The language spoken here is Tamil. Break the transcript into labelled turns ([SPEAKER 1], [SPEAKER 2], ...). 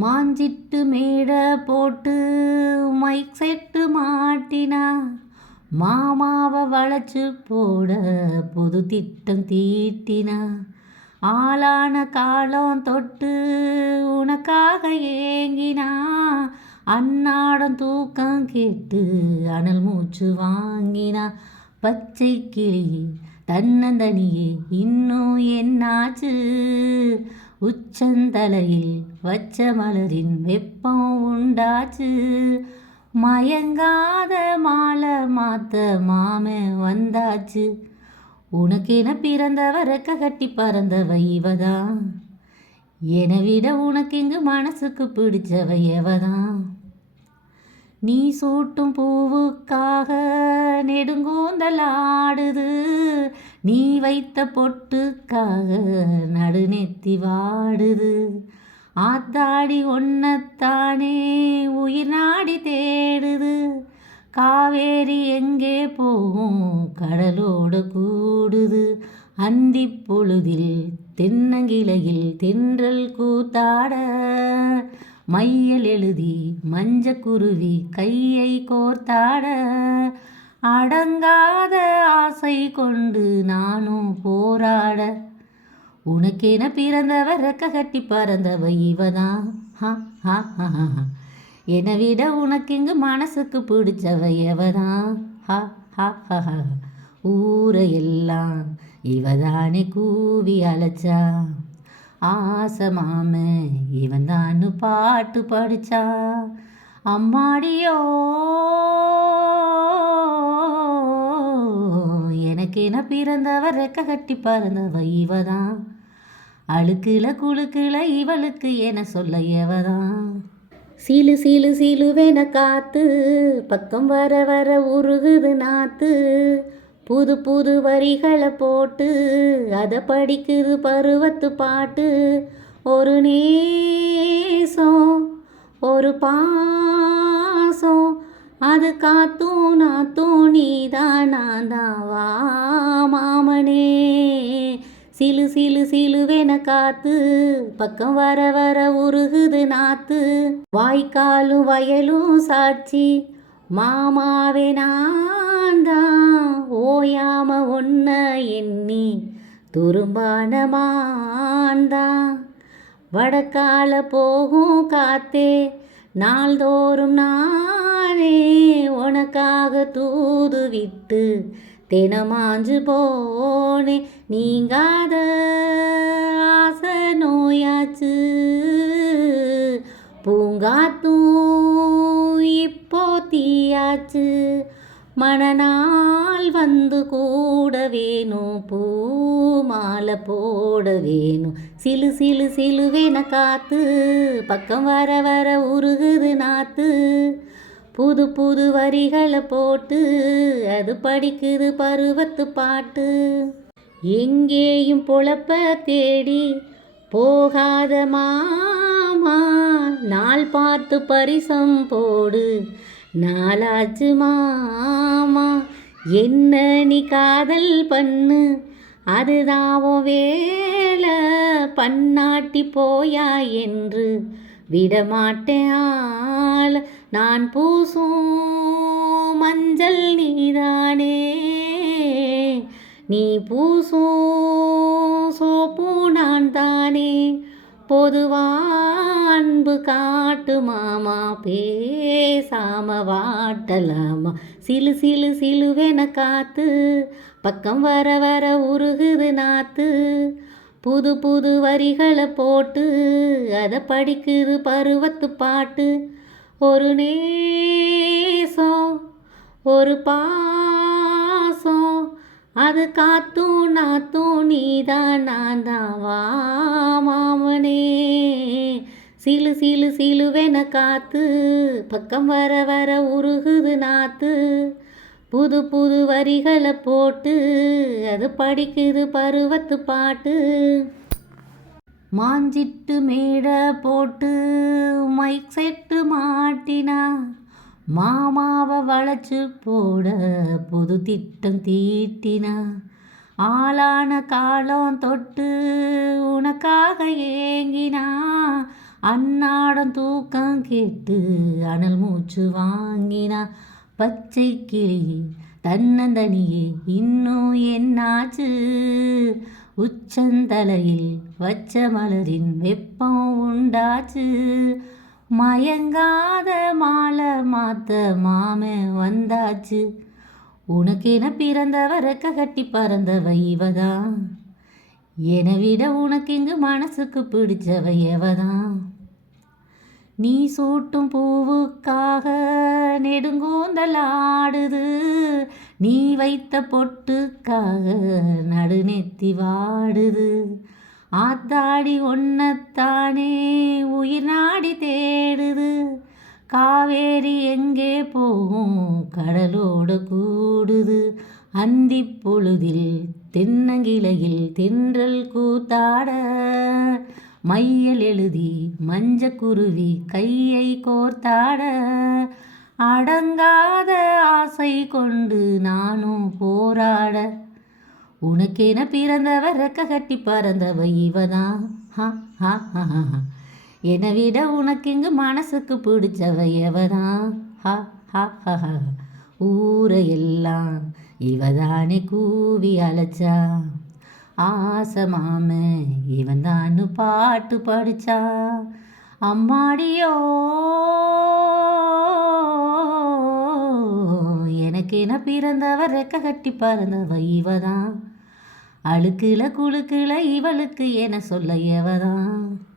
[SPEAKER 1] மாஞ்சிட்டு மேடை போட்டு மைக் செட்டு மாட்டினா மாமாவை வளைச்சு போட புது திட்டம் தீட்டினா ஆளான காலம் தொட்டு உனக்காக ஏங்கினா அன்னாடம் தூக்கம் கேட்டு அனல் மூச்சு வாங்கினா பச்சை கிளி தன்னந்தனியே இன்னும் என்னாச்சு? உச்சந்தலையில் வச்ச மலரின் வெப்பம் உண்டாச்சு. மயங்காத மாலை மாத்த மாம வந்தாச்சு. உனக்கென பிறந்தவ ரெக்க கட்டி பறந்தவ இவதான். என்னை விட உனக்கு இங்கு மனசுக்கு பிடிச்சவ எவதான். நீ சூட்டும் பூவுக்காக நெடுங்கூந்தல் ஆடுது. நீ வைத்த பொட்டுக்காக நடுநெத்தி வாடுது. ஆத்தாடி ஒன்னத்தானே உயிர் நாடி தேடுது. காவேரி எங்கே போகும் கடலோடு கூடுது. அந்தி பொழுதில் தென்னங்கிளையில் தென்றல் கூத்தாட. மையல் எழுதி மஞ்ச குருவி கையை கோர்த்தாட. அடங்காத ஆசை கொண்டு நானும் போராட. உனக்கென பிறந்தவர் ரெக்க கட்டி பறந்தவ இவதான் ஹா ஹா ஹா என்னை விட உனக்கு இங்கு மனசுக்கு பிடிச்சவ எவதான் ஹா ஹா ஹா ஹா எல்லாம் இவதானே கூவி அழைச்சா ஆசை மாம இவன் தான் பாட்டு படிச்சா அம்மாடியோ எனக்கென பிறந்தவர் ரெக்க கட்டி பறந்தவ இவதான். அழுக்குல குழுக்குல இவளுக்கு என சொல்ல எவதான். சீலு சீலு சீலுவேன காத்து பக்கம் வர வர உருகுது நாத்து. புது புது வரிகளை போட்டு அதை படிக்குது பருவத்து பாட்டு. ஒரு நேசம் ஒரு பாசம் அது காத்தும் நாத்தும் நீதான் மாமனே. சிலு சிலு சிலுவென காத்து பக்கம் வர வர உருகுது நாத்து. வாய்க்காலும் வயலும் சாட்சி மாமாவே நான் தான் ஓயாம ஒன்ன எண்ணி துரும்பான மாந்தான் வடக்கால போகும் காத்தே நாள்தோறும் நானே உனக்காக தூது விட்டு தினமாஞ்சு போனே. நீங்காத ஆசை நோயாச்சு பூங்காத்தும் இப்போ தீயாச்சு. மணநாள் வந்து கூட வேணும் பூ மாலை போட வேணும் சிலு சிலு சிலுவேன காத்து பக்கம் வர வர உருகுது நாத்து. புது புது வரிகளை போட்டு அது படிக்குது பருவத்து பாட்டு. எங்கேயும் பொழப்ப தேடி போகாத மாமா நாள் பார்த்து பரிசம் போடு. நாளாச்சு மாமா என்ன நீ காதல் பண்ணு. அதுதாவோ வேலை. பன்னாட்டி போயா என்று விடமாட்டேன் ஆள். நான் பூசும் மஞ்சள் நீதானே. நீ பூசும் சோப்பு நான் தானே பொதுவா அன்பு காட்டு மாமா பேசாம வாட்டலாமா. சிலு சிலு சிலுவென காத்து பக்கம் வர வர உருகுது நாத்து. புது புது வரிகளை போட்டு அதை படிக்குது பருவத்து பாட்டு. ஒரு நேசம் ஒரு பாசம். அது காத்தும் நாத்தும் நீதான் நான் தான் வா மாமனே. சிலு சிலு சிலுவென காத்து பக்கம் வர வர உருகுது நாத்து. புது புது வரிகளை போட்டு அது படிக்குது பருவத்து பாட்டு. மாஞ்சிட்டு மேடை போட்டு மைக் செட்டு மாட்டினா மாமாவை வளைச்சு போட புது திட்டம் தீட்டினா. ஆளான காலம் தொட்டு உனக்காக ஏங்கினா அன்னாடம் தூக்கம் கேட்டு அனல் மூச்சு வாங்கினா. பச்சை கிளி தன்னந்தனியே இன்னும் என்னாச்சு உச்சந்தலையில் வச்ச மலரின் வெப்பம் உண்டாச்சு. மயங்காத மாலை மாத்த மாமே வந்தாச்சு. உனக்கென பிறந்தவ ரெக்க கட்டி பறந்தவ இவதான். என விட உனக்கு இங்கு மனசுக்கு பிடிச்சவ எவதான்? நீ சூட்டும் பூவுக்காக நெடுங்கூந்தல் ஆடுது. நீ வைத்த பொட்டுக்காக நடுநெத்தி வாடுது. ஆத்தாடி ஒன்னத்தானே உயிர் நாடி தேடுது. காவேரி எங்கே போகும் கடலோடு கூடுது. அந்தி பொழுதில் தென்னங்கிளையில் தென்றல் கூத்தாட மையல் எழுதி மஞ்சக்குருவி கையை கோர்த்தாட அடங்காத ஆசை கொண்டு நானும் போராட. உனக்கென பிறந்தவ ரெக்க கட்டி பறந்தவ இவதான் ஹா ஹா ஹா என்னை விட உனக்கு இங்கு மனசுக்கு பிடிச்சவ எவதான் ஹா ஹா ஹா ஹா. ஊரையெல்லாம் இவதானே கூவி அழைச்சா ஆசை மாம இவன் தானு பாட்டு படிச்சா அம்மாடியோ எனக்கு என்ன பிறந்தவ ரெக்க கட்டி பறந்தவ இவதான். அழுக்குல குழுக்குல இவளுக்கு என சொல்ல எவதான்.